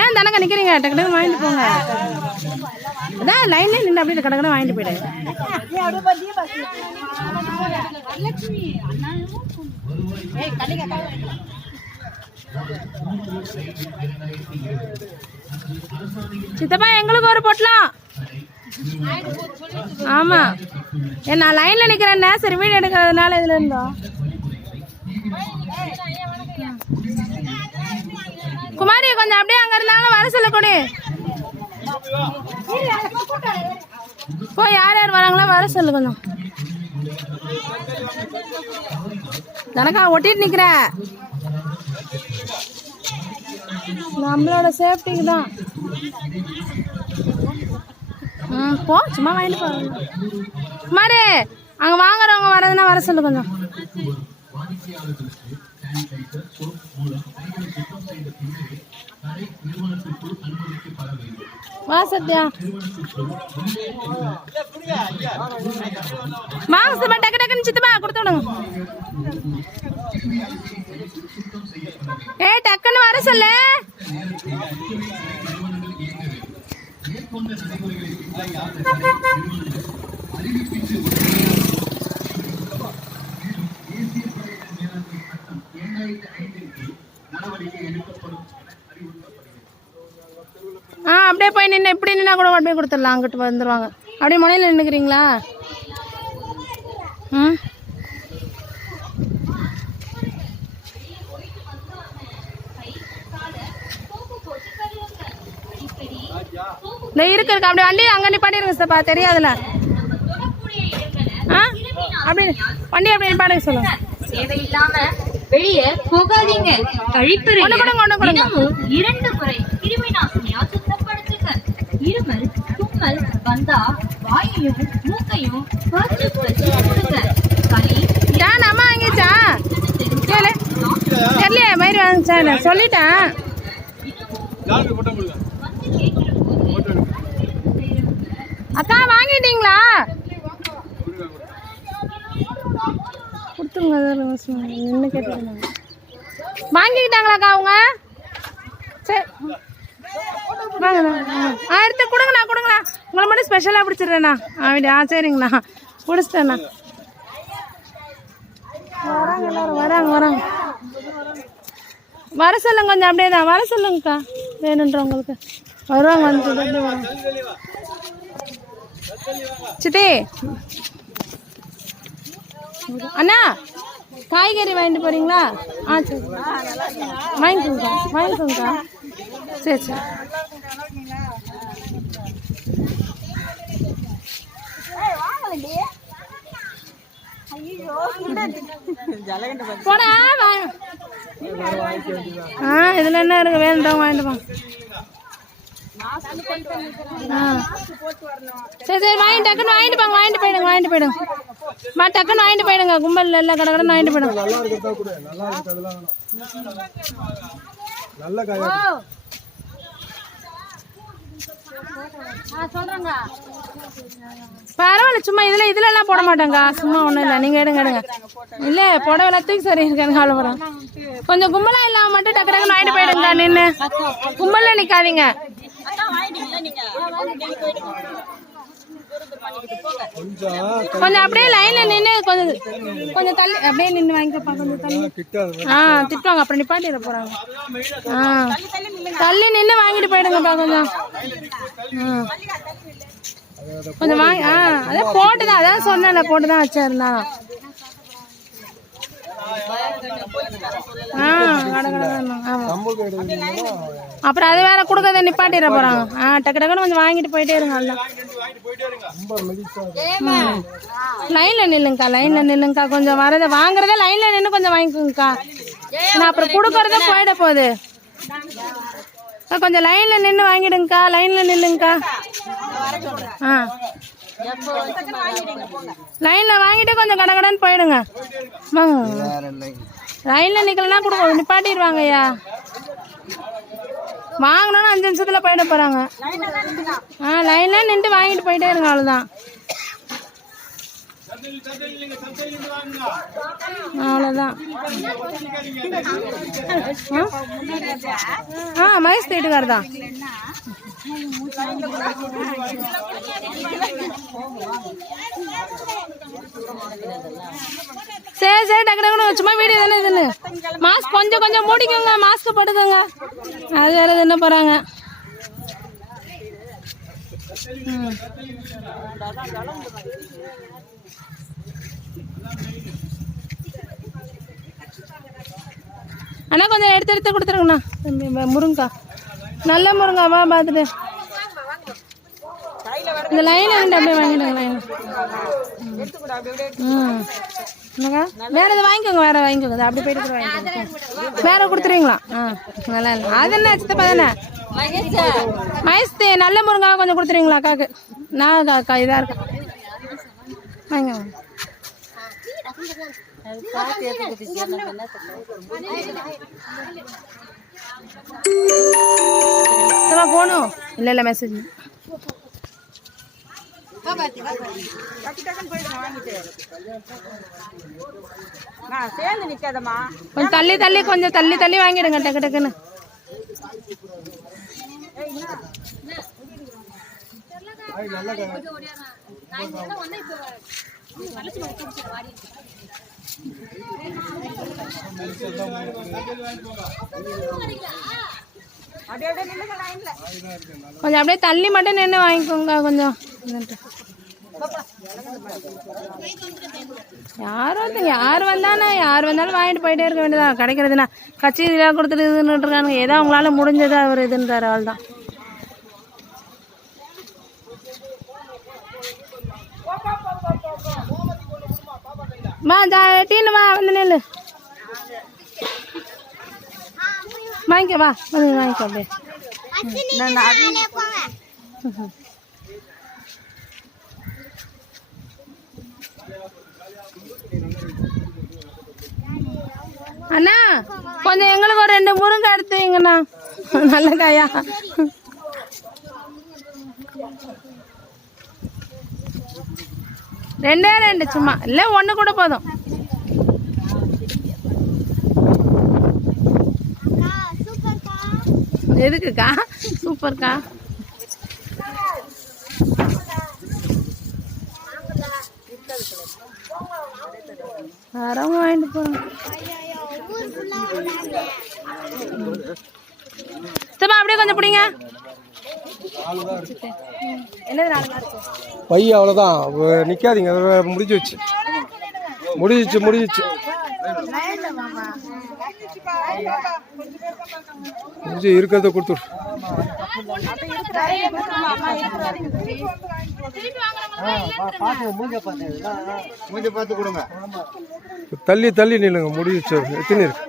ஏன் தனக்க நிக்கிறீங்க? டக்கு வாங்கிட்டு போங்க. அதான் லைன்ல நின்று அப்படியே கடற்கடை வாங்கிட்டு போயிடு. சித்தப்பா எங்களுக்கு ஒரு பொட்டலாம். ஆமா நான் லைன்ல நிக்கிறேன்னா சரி வீடு எடுக்கிறதுனால இதுல இருந்தோம். குமாரி கொஞ்சம் அப்படியே அங்க இருந்தாங்க வர சொல்ல கொடு. போய் யார் யார் வராங்களோ வர சொல்லு. கொஞ்சம் தனக்கா ஒட்டிட்டு நிக்கிற நம்மளோட சேஃப்டிக்கு தான். போ சும்மா வாங்கிட்டு போறோம். குமாரி அங்க வாங்குறவங்க வரதுன்னா வர சொல்லு. கொஞ்சம் வா சத்யா வாங்க சித்தப்பா. டக்கு டக்குன்னு சித்தப்பா கொடுத்து விடுங்க. ஏய் டக்குன்னு வர சொல்லு. அப்படியே போய் நின்று இப்படி நின்னா கூட அப்படியே கொடுத்துடலாம். அங்கிட்டு வந்துடுவாங்க. அப்படியே முனையில் நின்றுக்கிறீங்களா? இருக்கு அப்படி வண்டி அங்க நிப்பாட்டிருங்க சித்தப்பா. தெரியாதுல அப்படி வண்டி அப்படி நிப்பாட்டுங்க சொல்லுங்க. வெளியே போகாதீங்க. கழிப்பறை 2 முறை கிருமி நாசினியா சுத்தப்படுத்துங்க. இருமல் தும்மல் வந்தா வாயையும் மூக்கையும் அம்மா வாங்கிச்சா தெரியலையே மாதிரி வாங்கிச்சா சொல்லிட்டேன். அக்கா வாங்கிட்டீங்களா? கொடுத்துருங்க. என்ன கேட்டுருந்தாங்க வாங்கிக்கிட்டாங்களாக்கா அவங்க? சரி வாங்க எடுத்து கொடுங்கண்ணா கொடுங்கண்ணா. உங்களை மட்டும் ஸ்பெஷலாக பிடிச்சிடுறேண்ணா. அப்படியா சரிங்கண்ணா பிடிச்சிட்டேண்ணா. வராங்க எல்லாரும் வராங்க வர சொல்லுங்க. கொஞ்சம் அப்படியே தான் வர சொல்லுங்கக்கா. வேணுன்றவங்களுக்கு வருவாங்க வந்து வராங்க. சித்தி அண்ணா காய்கறி வாங்கிட்டு போறீங்களா? சரி வாங்கிக்கோங்கக்கா. சரி சரி போடா. இதுல என்ன இருக்கு? வேணுன்றவங்க வாங்கிட்டு போங்க. சரி சரி வாங்கி டக்குன்னு வாங்கிட்டு போயிடுங்க. டக்குன்னு வாங்கிட்டு போயிடுங்க. கும்பல் எல்லாம் கடை கடன் வாங்கிட்டு போயிடுங்க. பரவாயில்ல சும்மா இதுல எல்லாம் போட மாட்டேங்க. சும்மா ஒண்ணும் இல்ல. நீங்க எடுங்க இல்ல போட எல்லாத்துக்கும் சரி இருக்கான்னு கவலைப்படுறேன். கொஞ்சம் கும்பலா இல்லாம மட்டும் டக்கு டக்குன்னு வாங்கிட்டு போயிடுங்க. நின்று கும்பல்ல நிக்காதீங்க. கொஞ்சம் அப்படியே லைன்ல நின்று கொஞ்சம் தள்ளி அப்படியே நின்று வாங்கிக்கப்பா. கொஞ்சம் தள்ளி திட்டுவாங்க அப்புறம் நிப்பாட்டிட போறாங்க. தள்ளி நின்று வாங்கிட்டு போயிடுங்கப்பா. கொஞ்சம் வாங்கி அதான் போட்டுதான் அதான் சொன்னல போட்டுதான் வச்சிருந்தா. அப்புறம் அது வேற கொடுக்கறத நிப்பாட்டிட போறாங்க. டக்கு டக்குன்னு கொஞ்சம் வாங்கிட்டு போயிட்டே இருங்க. லைன்ல நில்லுங்கக்கா. கொஞ்சம் வரத வாங்குறத லைன்ல நின்று கொஞ்சம் வாங்கிக்கோங்கக்கா. நான் அப்புறம் கொடுக்கறத போயிட போகுது. கொஞ்சம் லைன்ல நின்று வாங்கிடுங்கக்கா. லைன்ல நில்லுங்கக்கா. லைன்ல வாங்கிட்டு கொஞ்சம் கடகடன்னு போயிடுங்க. லைன்ல நிக்கலன்னா கொடுக்க நிப்பாட்டிடுவாங்க. ஐயா வாங்கினோன்னு 5 நிமிஷத்துல போயிட போறாங்க. லைன்ல நின்று வாங்கிட்டு போயிட்டே இருங்க. அவ்வளவுதான். அவ்வளோதான். மகேஷ் வீட்டுக்கார் தான். சரி சரி டக்கு டக்குனு சும்மா வீடியோ தானே இதுன்னு. மாஸ்க் கொஞ்சம் கொஞ்சம் மூடிக்கோங்க, மாஸ்க் போட்டுக்கோங்க. அது வேற என்ன போறாங்க. அண்ணா கொஞ்சம் எடுத்து எடுத்து கொடுத்துருங்கண்ணா. முருங்கா நல்ல முருங்காவா பார்த்துட்டு இந்த லைன் ரெண்டு அப்படியே வாங்கிடுங்க. லைன் என்னக்கா வேற எது வாங்கிக்கோங்க, வேற வாங்கிக்கோங்க. அப்படி போயிட்டு கூட வாங்கிக்கோங்க. வேற கொடுத்துருவீங்களா? நல்லா இல்லை. அது என்ன சித்தப்பா தானே மயஸ்து நல்ல முருங்கா கொஞ்சம் கொடுத்துருவீங்களா அக்காவுக்கு? நான் அக்கா இதாக இருக்கேன் வாங்க. போகணும் இல்லை இல்லை மெசேஜ் கொஞ்சம் தள்ளி தள்ளி கொஞ்சம் தள்ளி தள்ளி வாங்கிடுங்க டக்கு டக்குன்னு. கொஞ்சம் அப்படியே தள்ளி மட்டும் நின்று வாங்கிக்கோங்க கொஞ்சம். யார் வந்தாலும் வாங்கிட்டு போயிட்டே இருக்க வேண்டியதா. கிடைக்கிறதுனா கட்சி இதெல்லாம் கொடுத்துட்டு இதுன்னு இருக்கானுங்க. ஏதோ அவங்களால முடிஞ்சது அவர் இதுன்றாரு. அவள் தான். டீன்னு வா வந்து நெல்லு வாங்கிக்க. வா வந்து வாங்கிக்கோ அப்படியே. அண்ணா கொஞ்சம் எங்களுக்கு ஒரு 2 முருங்கை எடுத்துங்கண்ணா. நல்ல காயா. ரெண்டே 2 சும்மா இல்லை 1 கூட போதும். எதுக்குக்கா? சூப்பர்க்கா. வரவங்க வாங்கிட்டு போறோம். அப்படியே கொஞ்சம் பிடிங்க. பை அவ்வளோதான், நிற்காதீங்க. முடிஞ்சிச்சு. இருக்கிறத கொடுத்துரு. தள்ளி தள்ளி நில்லுங்க. முடிஞ்சிச்சு. எத்தனை இருக்கு?